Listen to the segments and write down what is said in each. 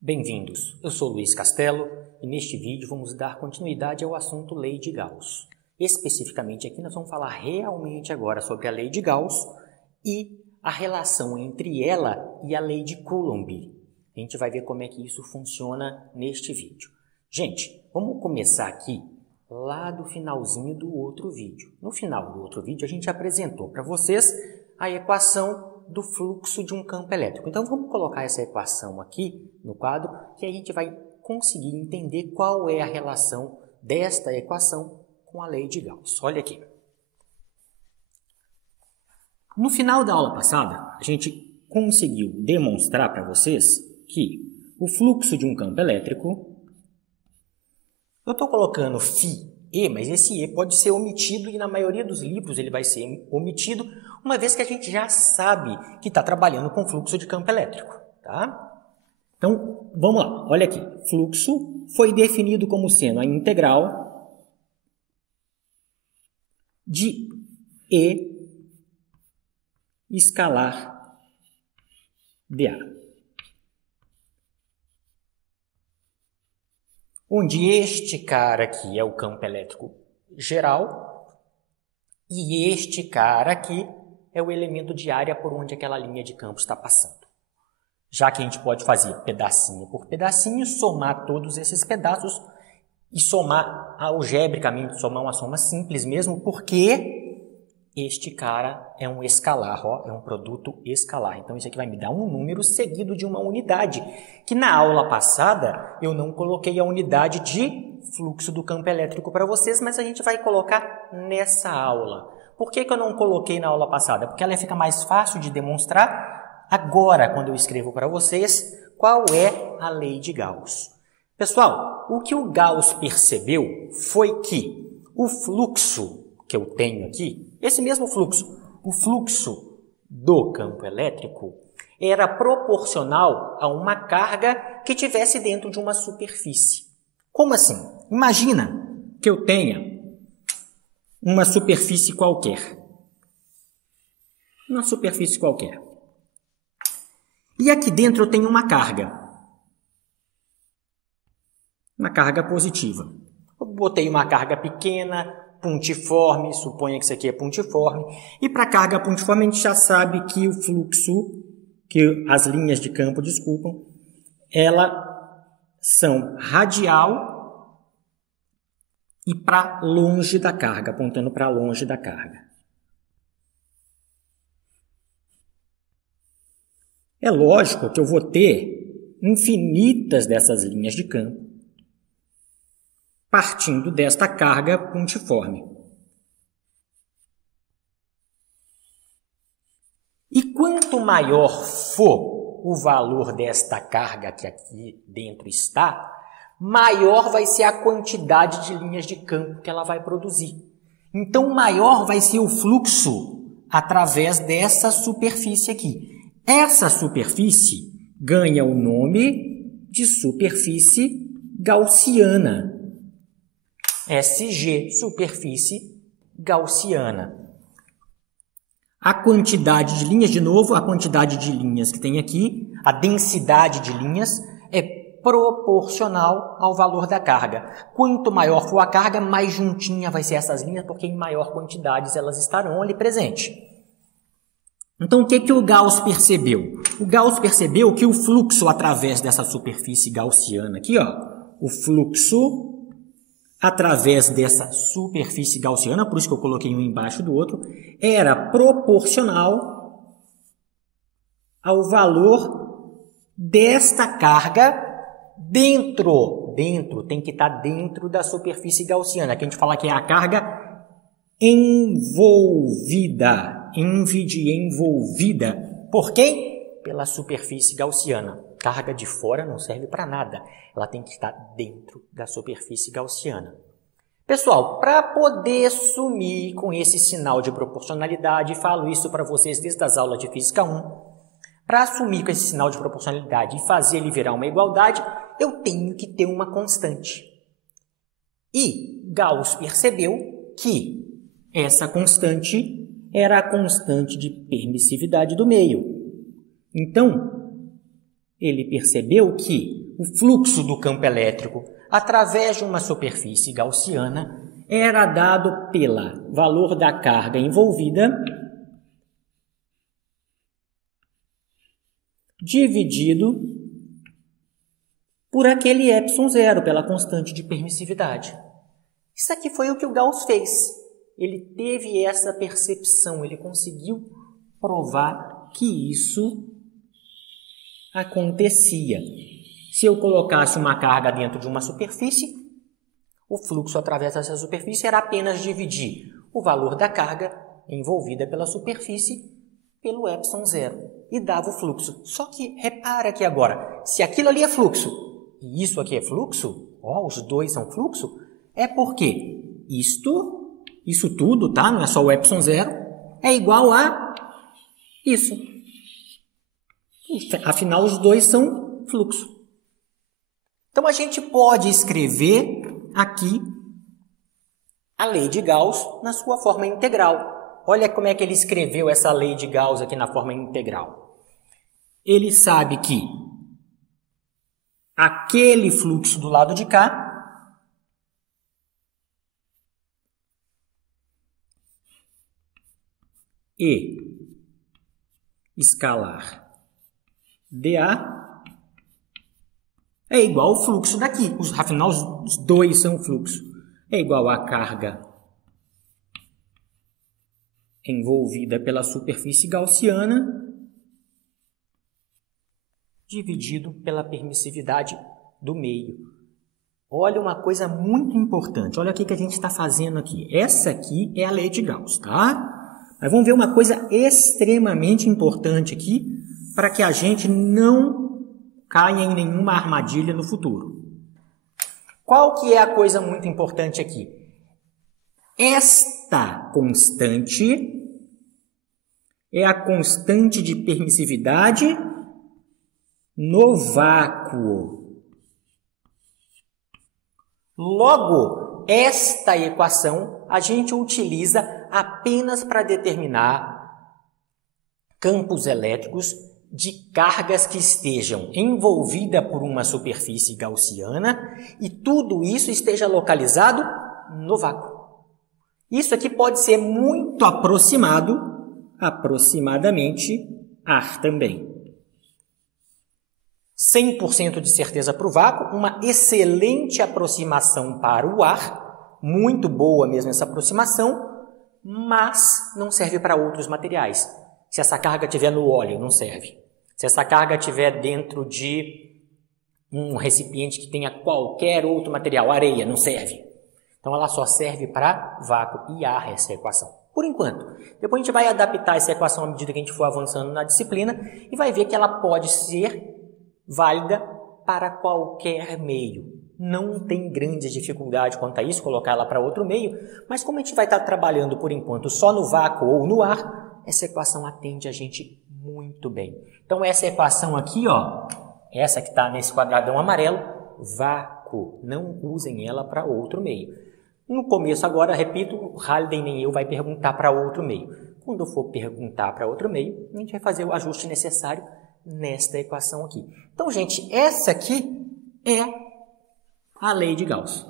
Bem-vindos, eu sou Luiz Castelo e neste vídeo vamos dar continuidade ao assunto Lei de Gauss. Especificamente aqui nós vamos falar realmente agora sobre a Lei de Gauss e a relação entre ela e a Lei de Coulomb. A gente vai ver como é que isso funciona neste vídeo. Gente, vamos começar aqui lá do finalzinho do outro vídeo. No final do outro vídeo a gente apresentou para vocês a equação do fluxo de um campo elétrico. Então vamos colocar essa equação aqui no quadro que a gente vai conseguir entender qual é a relação desta equação com a lei de Gauss. Olha aqui. No final da aula passada, a gente conseguiu demonstrar para vocês que o fluxo de um campo elétrico, eu estou colocando φE, mas esse E pode ser omitido e na maioria dos livros ele vai ser omitido, uma vez que a gente já sabe que está trabalhando com fluxo de campo elétrico, tá? Então, vamos lá, olha aqui. Fluxo foi definido como sendo a integral de E escalar dA. Onde este cara aqui é o campo elétrico geral e este cara aqui é o elemento de área por onde aquela linha de campo está passando. Já que a gente pode fazer pedacinho por pedacinho, somar todos esses pedaços e somar algebricamente, somar uma soma simples mesmo, porque este cara é um escalar, ó, é um produto escalar. Então isso aqui vai me dar um número seguido de uma unidade, que na aula passada eu não coloquei a unidade de fluxo do campo elétrico para vocês, mas a gente vai colocar nessa aula. Por que eu não coloquei na aula passada? Porque ela fica mais fácil de demonstrar agora, quando eu escrevo para vocês, qual é a lei de Gauss. Pessoal, o que o Gauss percebeu foi que o fluxo que eu tenho aqui, esse mesmo fluxo, o fluxo do campo elétrico, era proporcional a uma carga que tivesse dentro de uma superfície. Como assim? Imagina que eu tenha uma superfície qualquer. Uma superfície qualquer. E aqui dentro eu tenho uma carga. Uma carga positiva. Eu botei uma carga pequena, pontiforme, suponha que isso aqui é pontiforme. E para a carga pontiforme a gente já sabe que o fluxo, que as linhas de campo, elas são radial e para longe da carga, apontando para longe da carga. É lógico que eu vou ter infinitas dessas linhas de campo partindo desta carga pontiforme. E quanto maior for o valor desta carga que aqui dentro está, maior vai ser a quantidade de linhas de campo que ela vai produzir. Então, maior vai ser o fluxo através dessa superfície aqui. Essa superfície ganha o nome de superfície gaussiana. SG, superfície gaussiana. A quantidade de linhas, de novo, a quantidade de linhas que tem aqui, a densidade de linhas é proporcional ao valor da carga. Quanto maior for a carga, mais juntinha vai ser essas linhas, porque em maior quantidade elas estarão ali presentes. Então, o que o Gauss percebeu? O Gauss percebeu que o fluxo através dessa superfície gaussiana aqui, ó, o fluxo através dessa superfície gaussiana, por isso que eu coloquei um embaixo do outro, era proporcional ao valor desta carga dentro, tem que estar dentro da superfície gaussiana, que a gente fala que é a carga envolvida, envolvida. Por quem? Pela superfície gaussiana. Carga de fora não serve para nada, ela tem que estar dentro da superfície gaussiana. Pessoal, para poder sumir com esse sinal de proporcionalidade, falo isso para vocês desde as aulas de Física 1, para assumir com esse sinal de proporcionalidade e fazer ele virar uma igualdade, eu tenho que ter uma constante. E Gauss percebeu que essa constante era a constante de permissividade do meio. Então, ele percebeu que o fluxo do campo elétrico através de uma superfície gaussiana era dado pelo valor da carga envolvida dividido por aquele epsilon zero, pela constante de permissividade. Isso aqui foi o que o Gauss fez. Ele teve essa percepção, ele conseguiu provar que isso acontecia. Se eu colocasse uma carga dentro de uma superfície, o fluxo através dessa superfície era apenas dividir o valor da carga envolvida pela superfície pelo epsilon zero e dava o fluxo. Só que repara aqui agora, se aquilo ali é fluxo e isso aqui é fluxo, os dois são fluxo, é porque isso tudo, tá? Não é só o epsilon zero, é igual a isso. Afinal, os dois são fluxo. Então, a gente pode escrever aqui a lei de Gauss na sua forma integral. Olha como é que ele escreveu essa lei de Gauss aqui na forma integral. Ele sabe que aquele fluxo do lado de cá E escalar dA é igual ao fluxo daqui. Afinal, os dois são fluxo. É igual à carga envolvida pela superfície gaussiana dividido pela permissividade do meio. Olha uma coisa muito importante. Olha o que a gente está fazendo aqui. Essa aqui é a lei de Gauss, tá? Mas vamos ver uma coisa extremamente importante aqui para que a gente não caia em nenhuma armadilha no futuro. Qual que é a coisa muito importante aqui? Esta constante é a constante de permissividade no vácuo. Logo, esta equação a gente utiliza apenas para determinar campos elétricos de cargas que estejam envolvidas por uma superfície gaussiana e tudo isso esteja localizado no vácuo. Isso aqui pode ser muito aproximado, aproximadamente, ar também. 100% de certeza para o vácuo, uma excelente aproximação para o ar, muito boa mesmo essa aproximação, mas não serve para outros materiais. Se essa carga estiver no óleo, não serve. Se essa carga estiver dentro de um recipiente que tenha qualquer outro material, areia, não serve. Então ela só serve para vácuo e ar, essa equação. Por enquanto. Depois a gente vai adaptar essa equação à medida que a gente for avançando na disciplina e vai ver que ela pode ser válida para qualquer meio. Não tem grande dificuldade quanto a isso, colocar ela para outro meio, mas como a gente vai estar trabalhando por enquanto só no vácuo ou no ar, essa equação atende a gente muito bem. Então essa equação aqui, essa que está nesse quadradão amarelo, vácuo, não usem ela para outro meio. No começo agora, repito, o Halliday nem eu vai perguntar para outro meio. Quando for perguntar para outro meio, a gente vai fazer o ajuste necessário nesta equação aqui. Então, gente, essa aqui é a lei de Gauss.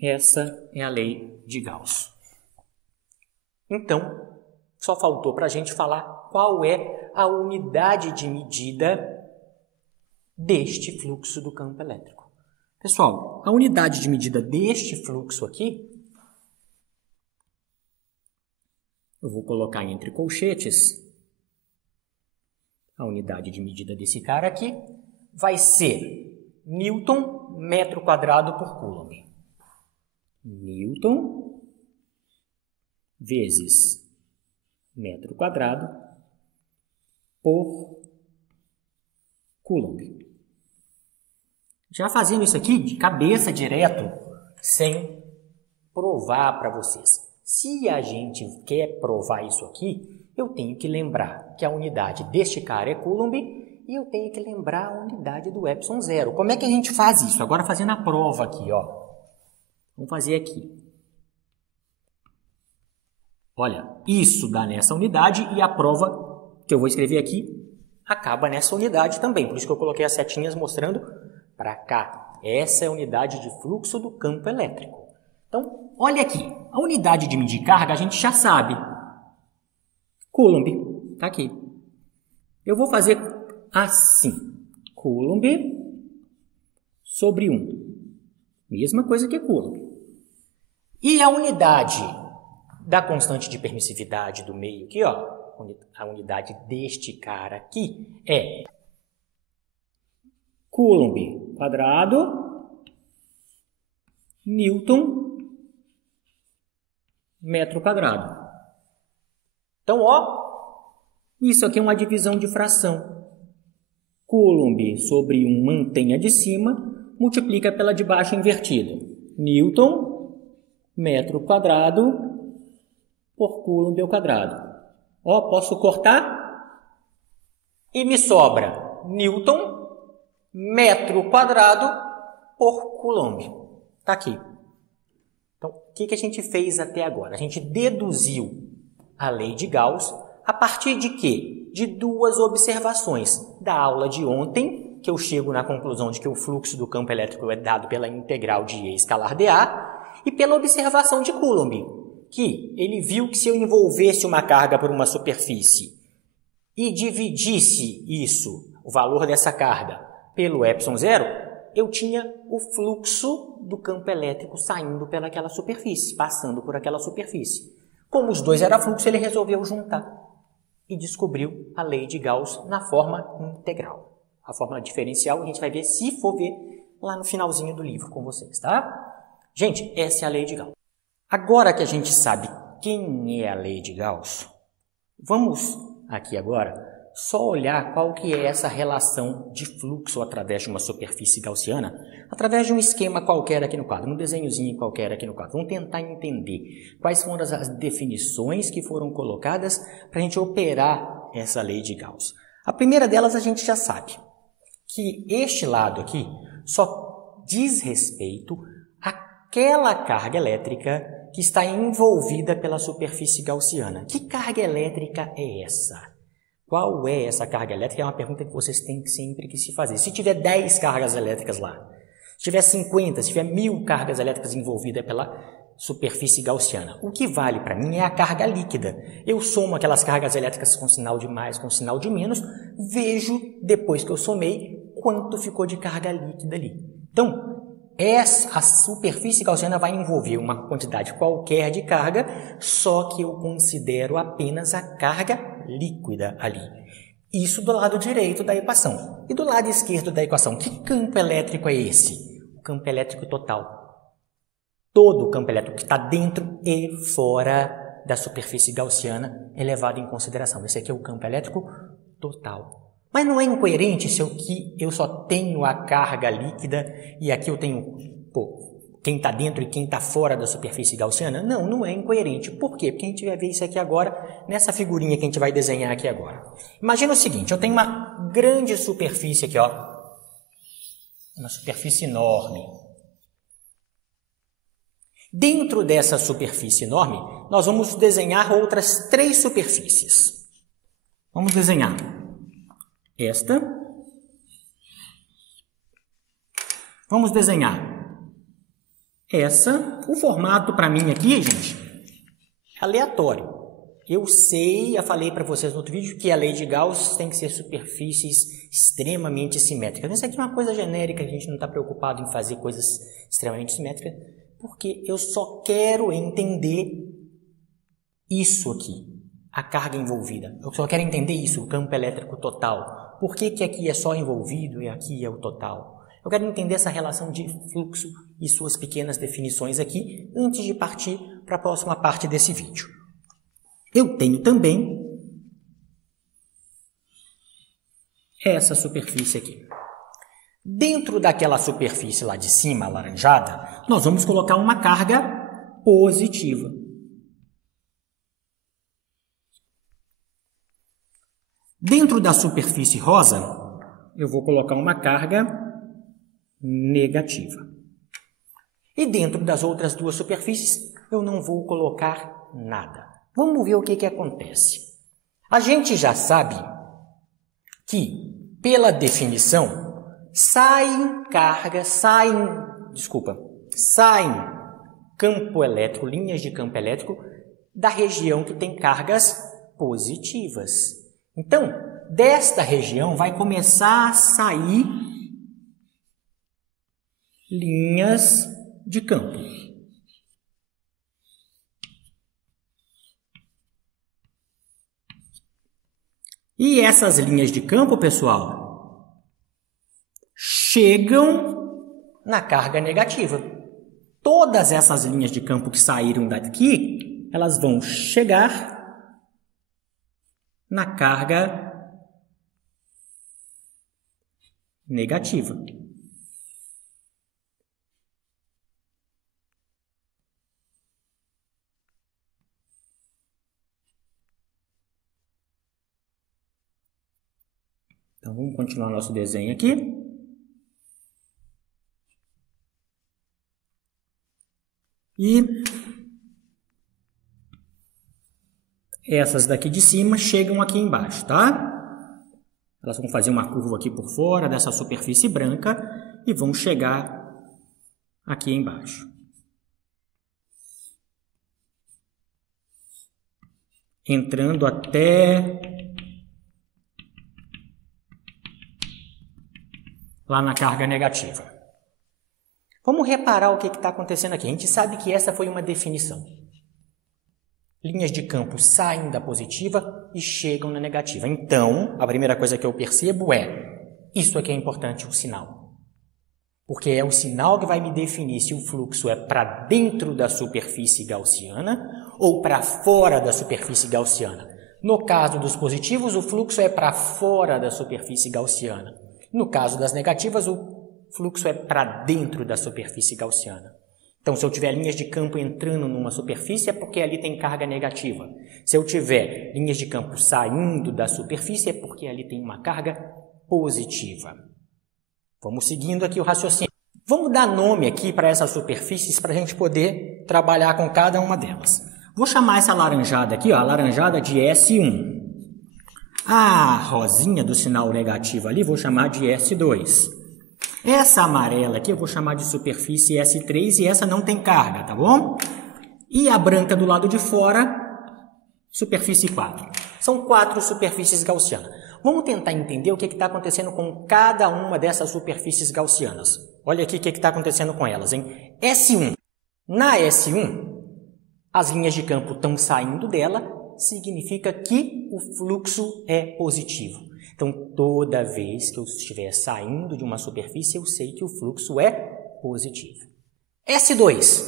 Essa é a lei de Gauss. Então, só faltou para a gente falar qual é a unidade de medida deste fluxo do campo elétrico. Pessoal, a unidade de medida deste fluxo aqui, eu vou colocar entre colchetes, a unidade de medida desse cara aqui vai ser Newton metro quadrado por Coulomb. Newton vezes metro quadrado por Coulomb. Já fazendo isso aqui de cabeça direto, sem provar para vocês. Se a gente quer provar isso aqui, eu tenho que lembrar que a unidade deste cara é Coulomb e eu tenho que lembrar a unidade do epsilon zero. Como é que a gente faz isso? Agora fazendo a prova aqui, Vamos fazer aqui. Olha, isso dá nessa unidade e a prova que eu vou escrever aqui acaba nessa unidade também. Por isso que eu coloquei as setinhas mostrando para cá. Essa é a unidade de fluxo do campo elétrico. Então, olha aqui. A unidade de medir carga a gente já sabe. Coulomb. Está aqui. Eu vou fazer assim. Coulomb sobre 1. Mesma coisa que Coulomb. E a unidade da constante de permissividade do meio aqui, ó, a unidade deste cara aqui é Coulomb quadrado, Newton, metro quadrado. Então, ó, isso aqui é uma divisão de fração. Coulomb sobre 1 mantém a de cima, multiplica pela de baixo invertida. Newton, metro quadrado, por Coulomb ao quadrado. Ó, posso cortar? E me sobra Newton, metro quadrado, por Coulomb. Está aqui. Então, o que a gente fez até agora? A gente deduziu a lei de Gauss a partir de quê? De duas observações da aula de ontem, que eu chego na conclusão de que o fluxo do campo elétrico é dado pela integral de E escalar dA, e pela observação de Coulomb, que ele viu que se eu envolvesse uma carga por uma superfície e dividisse isso, o valor dessa carga, pelo ε0, eu tinha o fluxo do campo elétrico saindo pelaquela superfície, passando por aquela superfície. Como os dois eram fluxo, ele resolveu juntar e descobriu a lei de Gauss na forma integral. A fórmula diferencial a gente vai ver, se for ver, lá no finalzinho do livro com vocês, tá? Gente, essa é a lei de Gauss. Agora que a gente sabe quem é a lei de Gauss, vamos aqui agora só olhar qual que é essa relação de fluxo através de uma superfície gaussiana, através de um esquema qualquer aqui no quadro, um desenhozinho qualquer aqui no quadro. Vamos tentar entender quais foram as definições que foram colocadas para a gente operar essa lei de Gauss. A primeira delas a gente já sabe, que este lado aqui só diz respeito àquela carga elétrica que está envolvida pela superfície gaussiana. Que carga elétrica é essa? Qual é essa carga elétrica? É uma pergunta que vocês têm sempre que se fazer. Se tiver 10 cargas elétricas lá, se tiver 50, se tiver 1000 cargas elétricas envolvidas pela superfície gaussiana, o que vale para mim é a carga líquida. Eu somo aquelas cargas elétricas com sinal de mais, com sinal de menos, vejo, depois que eu somei, quanto ficou de carga líquida ali. Então, a superfície gaussiana vai envolver uma quantidade qualquer de carga, só que eu considero apenas a carga líquida ali. Isso do lado direito da equação. E do lado esquerdo da equação, que campo elétrico é esse? O campo elétrico total. Todo o campo elétrico que está dentro e fora da superfície gaussiana é levado em consideração. Esse aqui é o campo elétrico total. Mas não é incoerente se eu só tenho a carga líquida e aqui eu tenho quem está dentro e quem está fora da superfície gaussiana? Não, não é incoerente. Por quê? Porque a gente vai ver isso aqui agora nessa figurinha que a gente vai desenhar aqui agora. Imagina o seguinte, eu tenho uma grande superfície aqui, ó, uma superfície enorme. Dentro dessa superfície enorme, nós vamos desenhar outras 3 superfícies. Vamos desenhar esta. Vamos desenhar essa. O formato para mim aqui, gente, é aleatório. Eu sei, eu falei para vocês no outro vídeo que a lei de Gauss tem que ser superfícies extremamente simétricas. Isso aqui é uma coisa genérica, a gente não está preocupado em fazer coisas extremamente simétricas, porque eu só quero entender isso aqui, a carga envolvida. Eu só quero entender isso, o campo elétrico total. Por que aqui é só envolvido e aqui é o total? Eu quero entender essa relação de fluxo e suas pequenas definições aqui antes de partir para a próxima parte desse vídeo. Eu tenho também essa superfície aqui. Dentro daquela superfície lá de cima, alaranjada, nós vamos colocar uma carga positiva. Dentro da superfície rosa, eu vou colocar uma carga negativa. E dentro das outras 2 superfícies, eu não vou colocar nada. Vamos ver o que acontece. A gente já sabe que, pela definição, saem campo elétrico, linhas de campo elétrico, da região que tem cargas positivas. Então, desta região vai começar a sair linhas de campo. E essas linhas de campo, pessoal, chegam na carga negativa. Todas essas linhas de campo que saíram daqui, elas vão chegar na carga negativa. Então, vamos continuar nosso desenho aqui. E essas daqui de cima chegam aqui embaixo, tá? Elas vão fazer uma curva aqui por fora dessa superfície branca e vão chegar aqui embaixo. Entrando até lá na carga negativa. Vamos reparar o que está acontecendo aqui. A gente sabe que essa foi uma definição. Linhas de campo saem da positiva e chegam na negativa. Então, a primeira coisa que eu percebo é, isso aqui é importante, o sinal. Porque é o sinal que vai me definir se o fluxo é para dentro da superfície gaussiana ou para fora da superfície gaussiana. No caso dos positivos, o fluxo é para fora da superfície gaussiana. No caso das negativas, o fluxo é para dentro da superfície gaussiana. Então, se eu tiver linhas de campo entrando numa superfície, é porque ali tem carga negativa. Se eu tiver linhas de campo saindo da superfície, é porque ali tem uma carga positiva. Vamos seguindo aqui o raciocínio. Vamos dar nome aqui para essas superfícies para a gente poder trabalhar com cada uma delas. Vou chamar essa laranjada aqui, ó, a laranjada de S1. A rosinha do sinal negativo ali, vou chamar de S2. Essa amarela aqui eu vou chamar de superfície S3 e essa não tem carga, tá bom? E a branca do lado de fora, superfície 4. São 4 superfícies gaussianas. Vamos tentar entender o que está acontecendo com cada uma dessas superfícies gaussianas. Olha aqui o que está acontecendo com elas, hein? S1. Na S1, as linhas de campo estão saindo dela, significa que o fluxo é positivo. Então, toda vez que eu estiver saindo de uma superfície, eu sei que o fluxo é positivo. S2.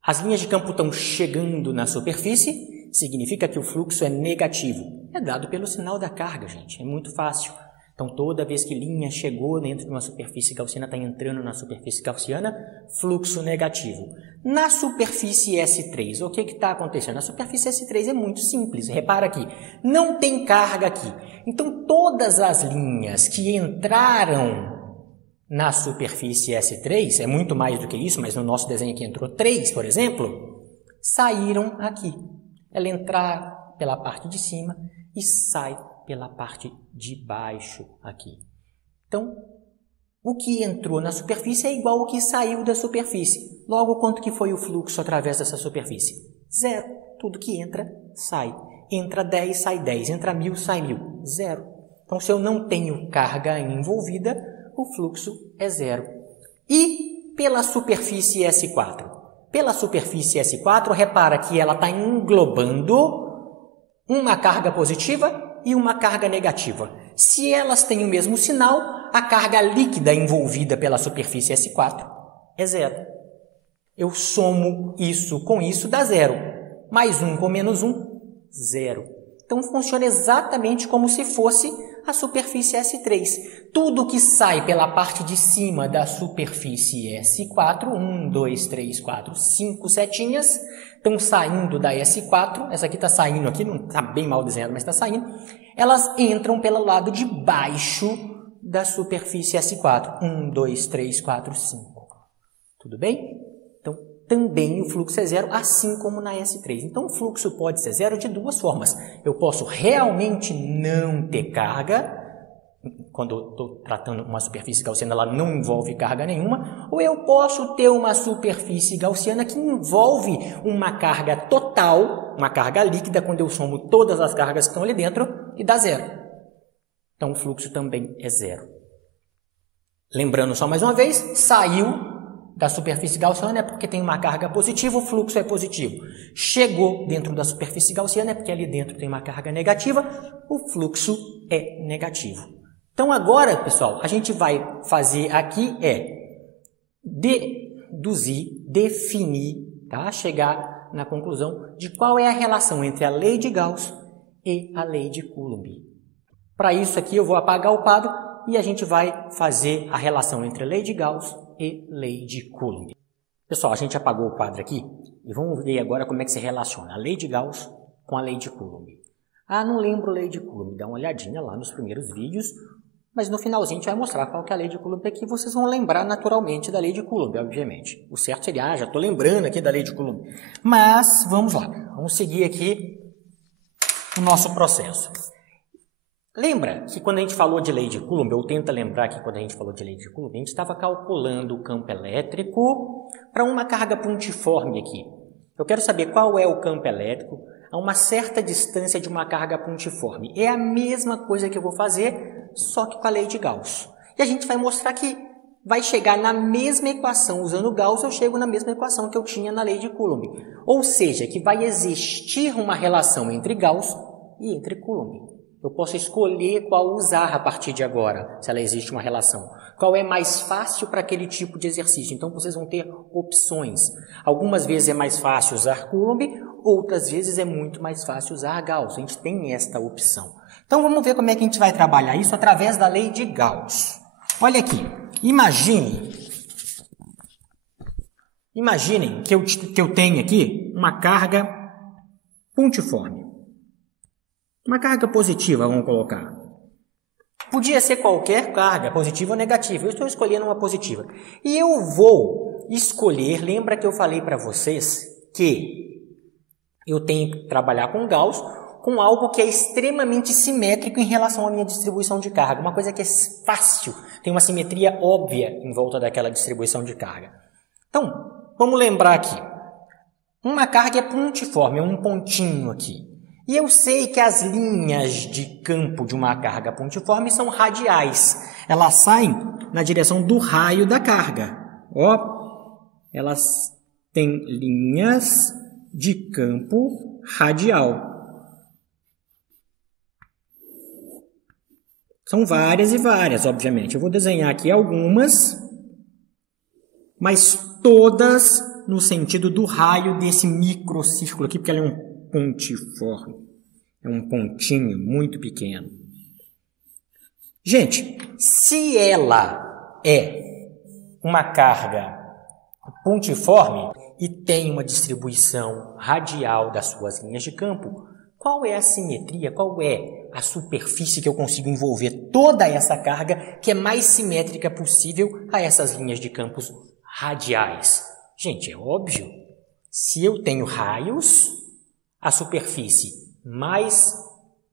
As linhas de campo estão chegando na superfície, significa que o fluxo é negativo. É dado pelo sinal da carga, gente. É muito fácil. Então, toda vez que linha chegou dentro de uma superfície gaussiana, está entrando na superfície gaussiana, fluxo negativo. Na superfície S3, o que está acontecendo? Na superfície S3 é muito simples. Repara aqui, não tem carga aqui. Então, todas as linhas que entraram na superfície S3, é muito mais do que isso, mas no nosso desenho aqui entrou 3, por exemplo, saíram aqui. Ela entra pela parte de cima e sai pela parte de baixo aqui. Então, o que entrou na superfície é igual ao que saiu da superfície. Logo, quanto que foi o fluxo através dessa superfície? 0. Tudo que entra, sai. Entra 10, sai 10. Entra 1000, sai 1000. 0. Então, se eu não tenho carga envolvida, o fluxo é 0. E pela superfície S4? Pela superfície S4, repara que ela está englobando uma carga positiva e uma carga negativa. Se elas têm o mesmo sinal, a carga líquida envolvida pela superfície S4 é 0. Eu somo isso com isso, dá 0. Mais 1 com menos 1, 0. Então, funciona exatamente como se fosse a superfície S3. Tudo que sai pela parte de cima da superfície S4, 1, 2, 3, 4, 5 setinhas, estão saindo da S4, essa aqui está saindo aqui, não está bem mal desenhada, mas está saindo, elas entram pelo lado de baixo da superfície S4, 1, 2, 3, 4, 5. Tudo bem? Então, também o fluxo é zero, assim como na S3. Então, o fluxo pode ser zero de duas formas. Eu posso realmente não ter carga, quando eu estou tratando uma superfície gaussiana, ela não envolve carga nenhuma, ou eu posso ter uma superfície gaussiana que envolve uma carga total, uma carga líquida, quando eu somo todas as cargas que estão ali dentro, e dá zero. Então, o fluxo também é zero. Lembrando só mais uma vez, saiu da superfície gaussiana é porque tem uma carga positiva, o fluxo é positivo. Chegou dentro da superfície gaussiana é porque ali dentro tem uma carga negativa, o fluxo é negativo. Então agora, pessoal, a gente vai fazer aqui deduzir, definir, tá? Chegar na conclusão de qual é a relação entre a lei de Gauss e a lei de Coulomb. Para isso aqui eu vou apagar o quadro e a gente vai fazer a relação entre a lei de Gauss e lei de Coulomb. Pessoal, a gente apagou o quadro aqui e vamos ver agora como é que se relaciona a lei de Gauss com a lei de Coulomb. Ah, não lembro a lei de Coulomb, dá uma olhadinha lá nos primeiros vídeos, mas no finalzinho a gente vai mostrar qual que é a lei de Coulomb aqui, vocês vão lembrar naturalmente da lei de Coulomb, obviamente. O certo seria, já estou lembrando aqui da lei de Coulomb. Mas, vamos lá, vamos seguir aqui o nosso processo. Lembra que quando a gente falou de lei de Coulomb, ou tenta lembrar que quando a gente falou de lei de Coulomb, a gente estava calculando o campo elétrico para uma carga pontiforme aqui. Eu quero saber qual é o campo elétrico a uma certa distância de uma carga pontiforme. É a mesma coisa que eu vou fazer, só que com a lei de Gauss. E a gente vai mostrar que vai chegar na mesma equação. Usando Gauss, eu chego na mesma equação que eu tinha na lei de Coulomb. Ou seja, que vai existir uma relação entre Gauss e entre Coulomb. Eu posso escolher qual usar a partir de agora, se ela existe uma relação. Qual é mais fácil para aquele tipo de exercício. Então, vocês vão ter opções. Algumas vezes é mais fácil usar Coulomb, outras vezes é muito mais fácil usar Gauss. A gente tem esta opção. Então, vamos ver como é que a gente vai trabalhar isso através da lei de Gauss. Olha aqui, imaginem que eu tenho aqui uma carga pontiforme. Uma carga positiva, vamos colocar. Podia ser qualquer carga, positiva ou negativa. Eu estou escolhendo uma positiva. E eu vou escolher, lembra que eu falei para vocês que eu tenho que trabalhar com Gauss, com algo que é extremamente simétrico em relação à minha distribuição de carga. Uma coisa que é fácil, tem uma simetria óbvia em volta daquela distribuição de carga. Então, vamos lembrar aqui. Uma carga é pontiforme, é um pontinho aqui. E eu sei que as linhas de campo de uma carga pontiforme são radiais. Elas saem na direção do raio da carga. Ó, elas têm linhas de campo radial. São várias e várias, obviamente. Eu vou desenhar aqui algumas, mas todas no sentido do raio desse microcírculo aqui, porque ela é um pontiforme. É um pontinho muito pequeno. Gente, se ela é uma carga pontiforme e tem uma distribuição radial das suas linhas de campo, qual é a simetria, qual é a superfície que eu consigo envolver toda essa carga que é mais simétrica possível a essas linhas de campos radiais? Gente, é óbvio. Se eu tenho raios, a superfície mais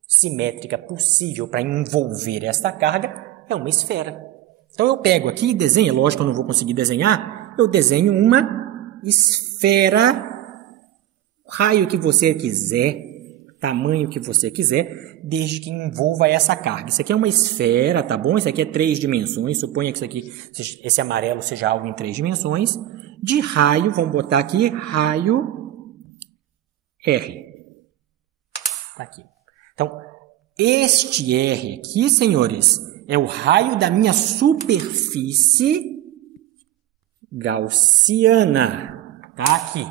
simétrica possível para envolver esta carga é uma esfera. Então eu pego aqui e desenho, lógico que eu não vou conseguir desenhar, eu desenho uma esfera, raio que você quiser, tamanho que você quiser, desde que envolva essa carga. Isso aqui é uma esfera, tá bom? Isso aqui é 3 dimensões, suponha que isso aqui, esse amarelo seja algo em 3 dimensões, de raio, vamos botar aqui, raio R. Tá aqui. Então, este R aqui, senhores, é o raio da minha superfície gaussiana. Tá aqui.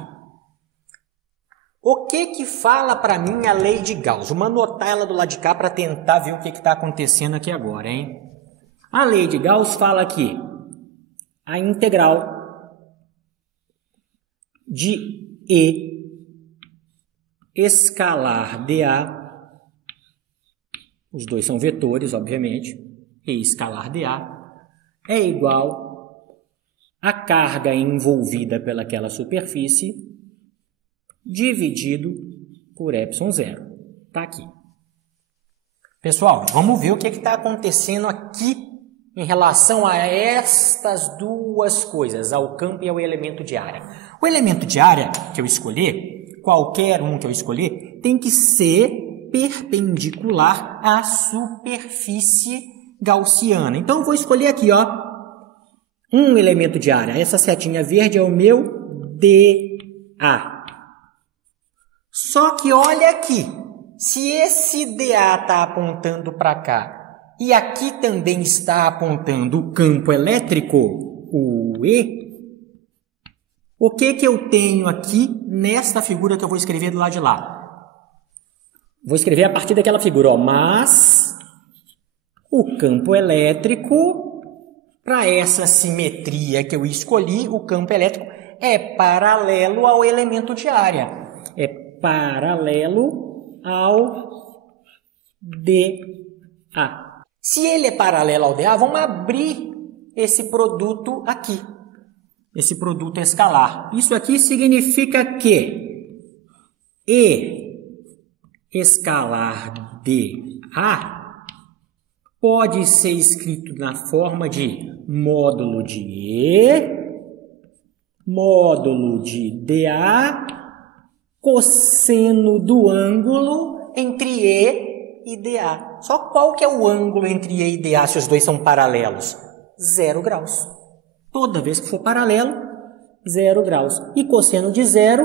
O que fala para mim a lei de Gauss? Vamos anotar ela do lado de cá para tentar ver o que está acontecendo aqui agora, hein? A lei de Gauss fala que a integral de E escalar dA, os dois são vetores, obviamente, E escalar dA, é igual a carga envolvida pelaquela superfície dividido por ε0. Está aqui. Pessoal, vamos ver o que está acontecendo aqui em relação a estas duas coisas, ao campo e ao elemento de área. O elemento de área que eu escolher, qualquer um que eu escolher, tem que ser perpendicular à superfície gaussiana. Então, eu vou escolher aqui, ó, um elemento de área. Essa setinha verde é o meu dA. Só que olha aqui, se esse dA está apontando para cá e aqui também está apontando o campo elétrico, o E, o que eu tenho aqui nesta figura que eu vou escrever do lado de lá? Vou escrever a partir daquela figura, ó, mas o campo elétrico, para essa simetria que eu escolhi, o campo elétrico é paralelo ao elemento de área. É paralelo ao dA. Se ele é paralelo ao dA, vamos abrir esse produto aqui. Esse produto escalar. Isso aqui significa que E escalar dA pode ser escrito na forma de módulo de E, módulo de dA, cosseno do ângulo entre E e dA. Só qual que é o ângulo entre E e dA se os dois são paralelos? 0 graus. Toda vez que for paralelo, 0 graus. E cosseno de 0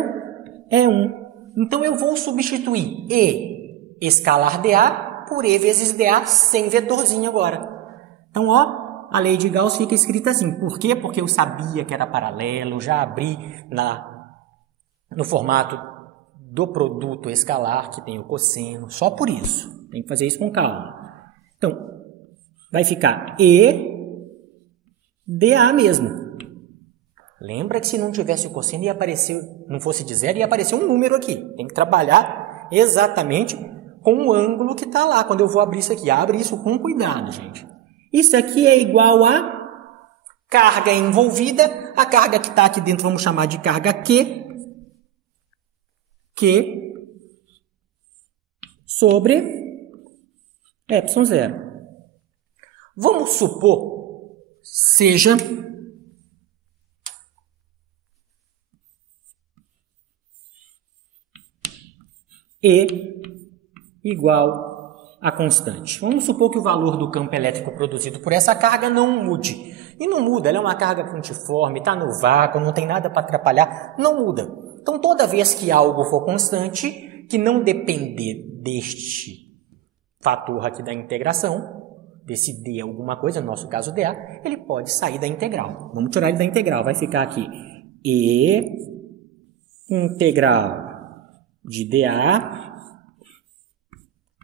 é 1. Então, eu vou substituir E escalar dA por E vezes dA sem vetorzinho agora. Então, ó, a lei de Gauss fica escrita assim. Por quê? Porque eu sabia que era paralelo, já abri no formato do produto escalar, que tem o cosseno, só por isso. Tem que fazer isso com calma. Então, vai ficar E dA mesmo. Lembra que se não tivesse o cosseno, ia aparecer, não fosse de 0, ia aparecer um número aqui. Tem que trabalhar exatamente com o ângulo que está lá. Quando eu vou abrir isso aqui, abre isso com cuidado, gente. Isso aqui é igual a carga envolvida. A carga que está aqui dentro vamos chamar de carga Q sobre ε0. Vamos supor seja E igual a constante. Vamos supor que o valor do campo elétrico produzido por essa carga não mude. E não muda, ela é uma carga pontiforme, está no vácuo, não tem nada para atrapalhar, não muda. Então, toda vez que algo for constante, que não depender deste fator aqui da integração, desse D alguma coisa, no nosso caso dA, ele pode sair da integral. Vamos tirar ele da integral, vai ficar aqui E integral de dA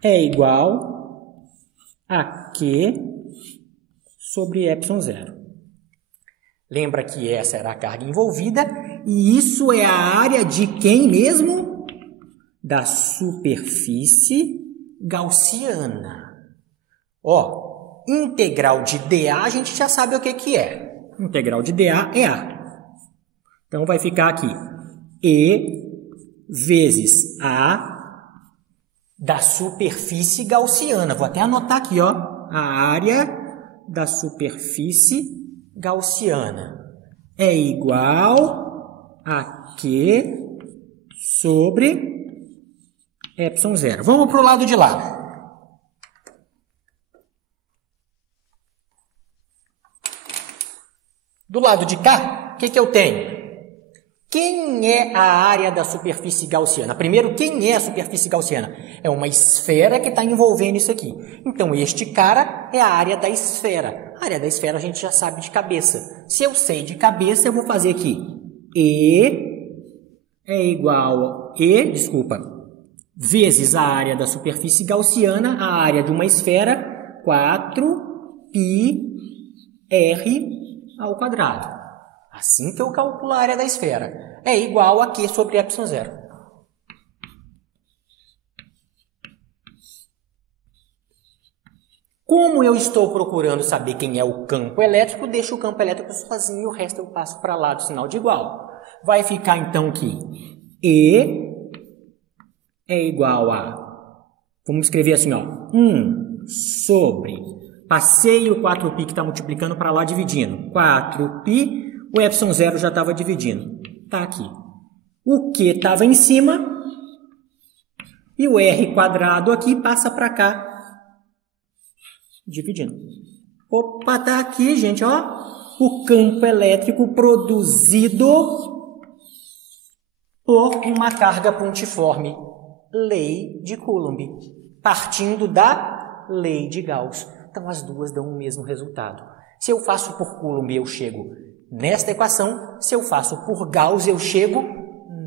é igual a Q sobre ε0. Lembra que essa era a carga envolvida e isso é a área de quem mesmo? Da superfície gaussiana. Ó, integral de dA a gente já sabe o que é. Integral de dA é A. Então vai ficar aqui E vezes A da superfície gaussiana. Vou até anotar aqui, ó, a área da superfície gaussiana é igual a Q sobre ε0. Vamos para o lado de lá. Do lado de cá, o que eu tenho? Quem é a área da superfície gaussiana? Primeiro, quem é a superfície gaussiana? É uma esfera que está envolvendo isso aqui. Então, este cara é a área da esfera. A área da esfera a gente já sabe de cabeça. Se eu sei de cabeça, eu vou fazer aqui. E é igual a vezes a área da superfície gaussiana, a área de uma esfera, 4πr ao quadrado. Assim que eu calculo a área da esfera, é igual a Q sobre ε0. Como eu estou procurando saber quem é o campo elétrico, deixo o campo elétrico sozinho e o resto eu passo para lá do sinal de igual. Vai ficar então que E é igual a, vamos escrever assim, ó, 1 sobre, passei o 4π que está multiplicando para lá dividindo, 4π, o ε0 já estava dividindo, está aqui. O Q estava em cima e o R quadrado aqui passa para cá, dividindo. Opa, tá aqui, gente, ó, o campo elétrico produzido por uma carga pontiforme, lei de Coulomb, partindo da lei de Gauss. Então, as duas dão o mesmo resultado. Se eu faço por Coulomb, eu chego nesta equação. Se eu faço por Gauss, eu chego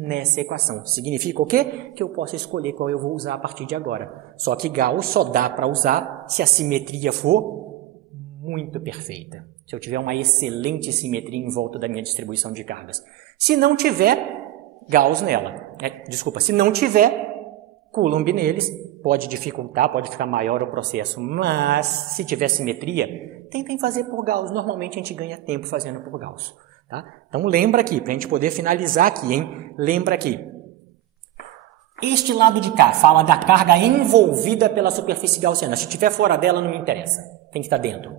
nessa equação. Significa o quê? Que eu posso escolher qual eu vou usar a partir de agora. Só que Gauss só dá para usar se a simetria for muito perfeita. Se eu tiver uma excelente simetria em volta da minha distribuição de cargas. Se não tiver, Gauss nela. Se não tiver, Coulomb neles. Pode dificultar, pode ficar maior o processo, mas se tiver simetria, tentem fazer por Gauss. Normalmente a gente ganha tempo fazendo por Gauss. Tá? Então lembra aqui, para a gente poder finalizar aqui, hein? Lembra aqui. Este lado de cá fala da carga envolvida pela superfície gaussiana. Se estiver fora dela, não me interessa. Tem que estar dentro.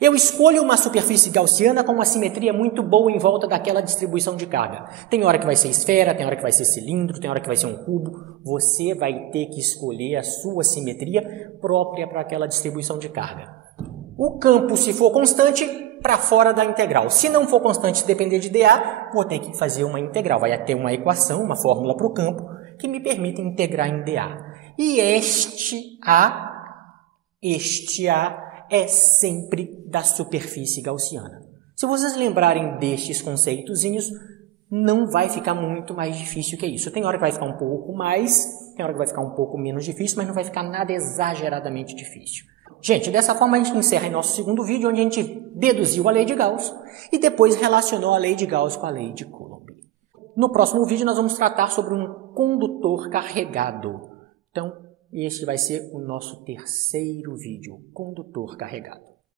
Eu escolho uma superfície gaussiana com uma simetria muito boa em volta daquela distribuição de carga. Tem hora que vai ser esfera, tem hora que vai ser cilindro, tem hora que vai ser um cubo. Você vai ter que escolher a sua simetria própria para aquela distribuição de carga. O campo, se for constante, para fora da integral. Se não for constante, se depender de dA, vou ter que fazer uma integral. Vai ter uma equação, uma fórmula para o campo, que me permite integrar em dA. E este A é sempre da superfície gaussiana. Se vocês lembrarem destes conceitozinhos, não vai ficar muito mais difícil que isso. Tem hora que vai ficar um pouco mais, tem hora que vai ficar um pouco menos difícil, mas não vai ficar nada exageradamente difícil. Gente, dessa forma a gente encerra em nosso segundo vídeo, onde a gente deduziu a lei de Gauss e depois relacionou a lei de Gauss com a lei de Coulomb. No próximo vídeo nós vamos tratar sobre um condutor carregado. Então, este vai ser o nosso terceiro vídeo, condutor carregado.